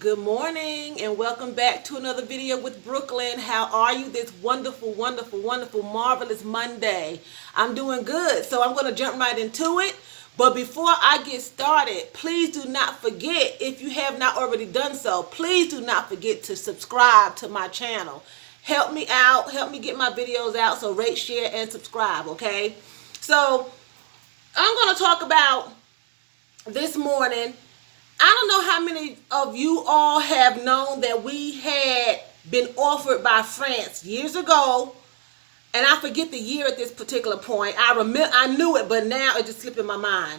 Good morning and welcome back to another video with Brooklyn. How are you this wonderful, marvelous Monday? I'm doing good, so I'm going to jump right into it. But before I get started, please do not forget, if you have not already done so, please do not forget to subscribe to my channel. Help me out, help me get my videos out, so rate, share, and subscribe, okay? So I'm going to talk about this morning. I don't know how many of you all have known that we had been offered by France years ago, and I forget the year at this particular point. I knew it, but now it just slipped in my mind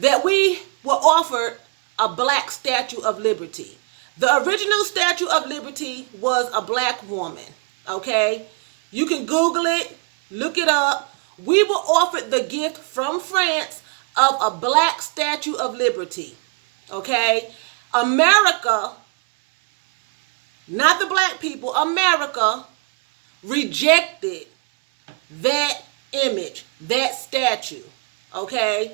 that we were offered a black Statue of Liberty. The original Statue of Liberty was a black woman. Okay, you can Google it, look it up. We were offered the gift from France of a black Statue of Liberty. Okay, America, not the black people, America rejected that image, that statue. Okay,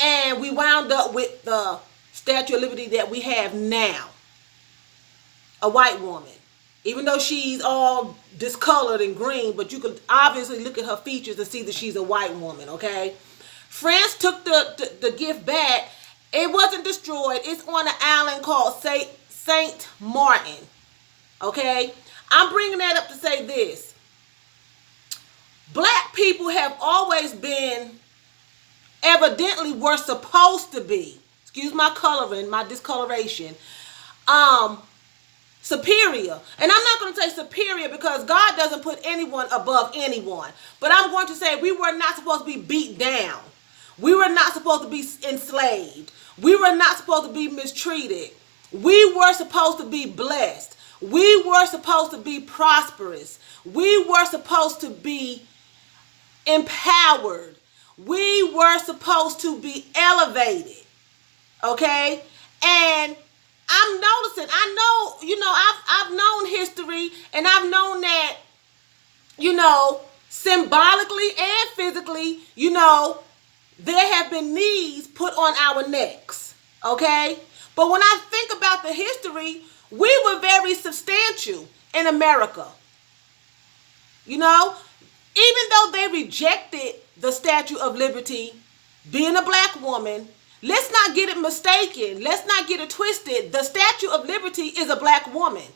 and we wound up with the Statue of Liberty that we have now, a white woman. Even though she's all discolored and green, but you can obviously look at her features and see that she's a white woman, okay? France took the gift back. It wasn't destroyed. It's on an island called Saint Martin. Okay? I'm bringing that up to say this. Black people have always been, evidently were supposed to be, excuse my coloring, my discoloration, superior. And I'm not going to say superior because God doesn't put anyone above anyone. But I'm going to say we were not supposed to be beat down. We were not supposed to be enslaved. We were not supposed to be mistreated. We were supposed to be blessed. We were supposed to be prosperous. We were supposed to be empowered. We were supposed to be elevated. Okay? And I'm noticing, I've known history, and I've known that, symbolically and physically, there have been knees put on our necks, okay? But when I think about the history, we were very substantial in America. Even though they rejected the Statue of Liberty, being a black woman, let's not get it mistaken. Let's not get it twisted. The Statue of Liberty is a black woman.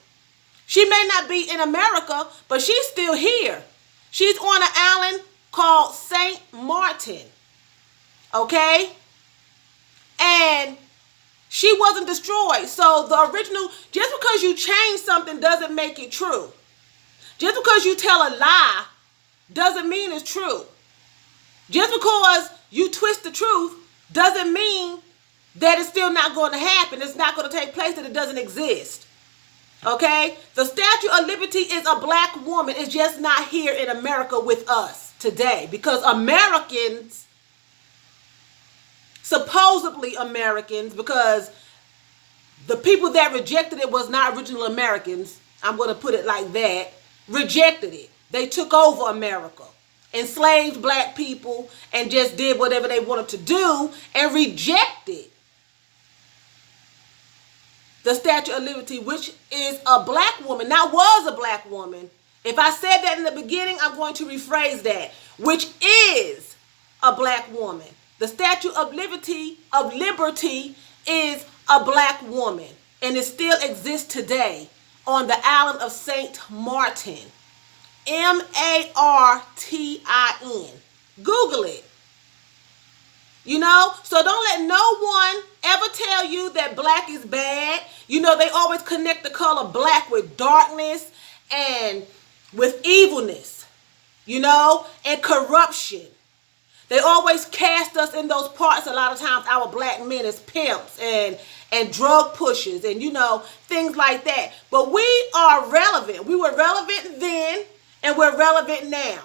She may not be in America, but she's still here. She's on an island called Saint Martin. Okay? And she wasn't destroyed. So the original, just because you change something doesn't make it true. Just because you tell a lie doesn't mean it's true. Just because you twist the truth doesn't mean that it's still not going to happen. It's not going to take place, that it doesn't exist. Okay? The Statue of Liberty is a black woman. It's just not here in America with us today, because Americans, supposedly Americans, because the people that rejected it was not original Americans, I'm going to put it like that, rejected it. They took over America, enslaved black people, and just did whatever they wanted to do and rejected the Statue of Liberty, which is a black woman, now was a black woman. If I said that in the beginning, I'm going to rephrase that, which is a black woman. The Statue of Liberty is a black woman, and it still exists today on the island of Saint Martin. Martin. Google it. So don't let no one ever tell you that black is bad. They always connect the color black with darkness and with evilness, and corruption. They always cast us in those parts, a lot of times, our black men, as pimps and drug pushers and, things like that. But we are relevant. We were relevant then, and we're relevant now.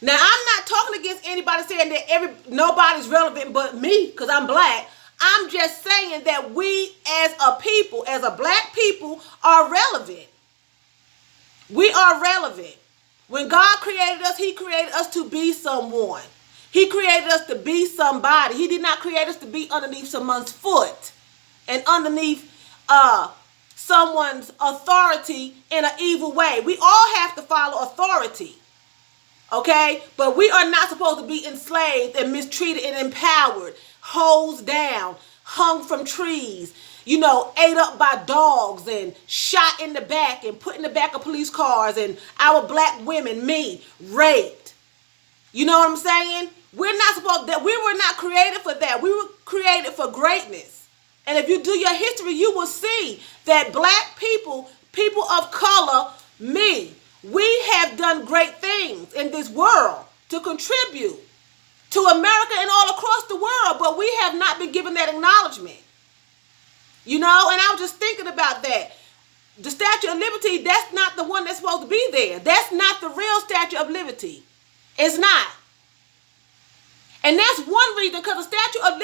Now, I'm not talking against anybody saying that nobody's relevant but me because I'm black. I'm just saying that we as a people, as a black people, are relevant. We are relevant. When God created us, he created us to be someone. He created us to be somebody. He did not create us to be underneath someone's foot and underneath someone's authority in an evil way. We all have to follow authority. Okay? But we are not supposed to be enslaved and mistreated and empowered, hosed down, hung from trees, ate up by dogs and shot in the back and put in the back of police cars, and our black women, raped. You know what I'm saying? We were not created for that. We were created for greatness. And if you do your history, you will see that black people, people of color, we have done great things in this world to contribute to America and all across the world, but we have not been given that acknowledgement. And I was just thinking about that. The Statue of Liberty, that's not the one that's supposed to be there. That's not the real Statue of Liberty. It's not. And that's one reason, because the Statue of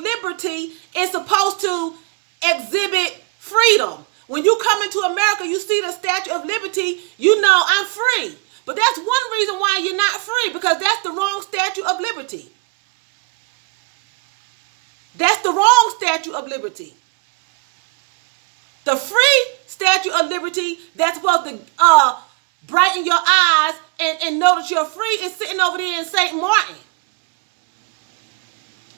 Liberty is supposed to exhibit freedom. When you come into America, you see the Statue of Liberty, I'm free. But that's one reason why you're not free, because that's the wrong Statue of Liberty. That's the wrong Statue of Liberty. The free Statue of Liberty that's supposed to brighten your eyes and know that you're free is sitting over there in St. Martin.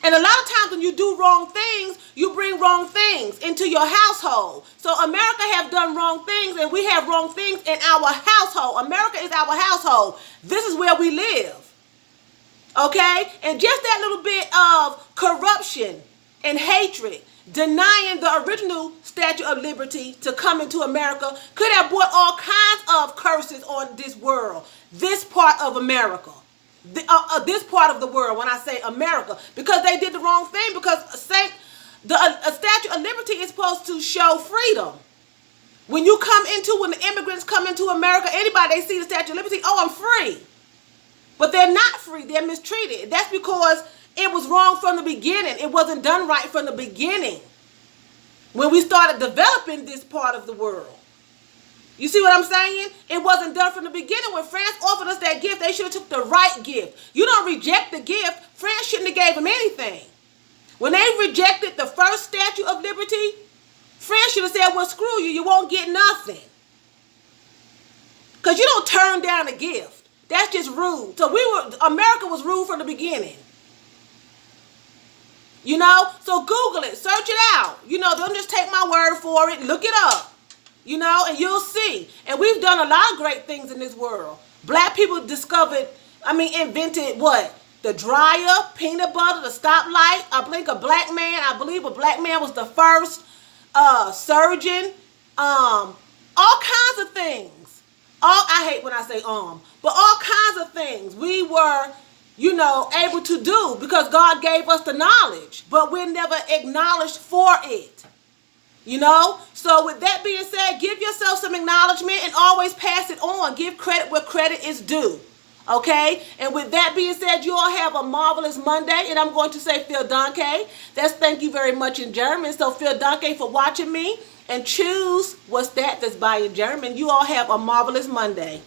And a lot of times when you do wrong things, you bring wrong things into your household. So America have done wrong things, and we have wrong things in our household. America is our household. This is where we live. Okay? And just that little bit of corruption and hatred, denying the original Statue of Liberty to come into America, could have brought all kinds of curses on this world, this part of America. This part of the world, when I say America, because they did the wrong thing, because a Statue of Liberty is supposed to show freedom. When the immigrants come into America, anybody, they see the Statue of Liberty, I'm free. But they're not free, they're mistreated. That's because it was wrong from the beginning. It wasn't done right from the beginning when we started developing this part of the world. You see what I'm saying? It wasn't done from the beginning. When France offered us that gift, they should have took the right gift. You don't reject the gift. France shouldn't have gave them anything. When they rejected the first Statue of Liberty, France should have said, well, screw you. You won't get nothing. Because you don't turn down a gift. That's just rude. So America was rude from the beginning. So Google it. Search it out. Don't just take my word for it. Look it up. And you'll see. And we've done a lot of great things in this world. Black people invented what? The dryer, peanut butter, the stoplight. I believe a black man was the first surgeon. All kinds of things. I hate when I say but all kinds of things we were, able to do because God gave us the knowledge, but we're never acknowledged for it. So with that being said, give yourself some acknowledgement and always pass it on. Give credit where credit is due. Okay? And with that being said, you all have a marvelous Monday. And I'm going to say Vielen Dank. That's thank you very much in German. So Vielen Dank for watching me. And choose what's that's by in German. You all have a marvelous Monday.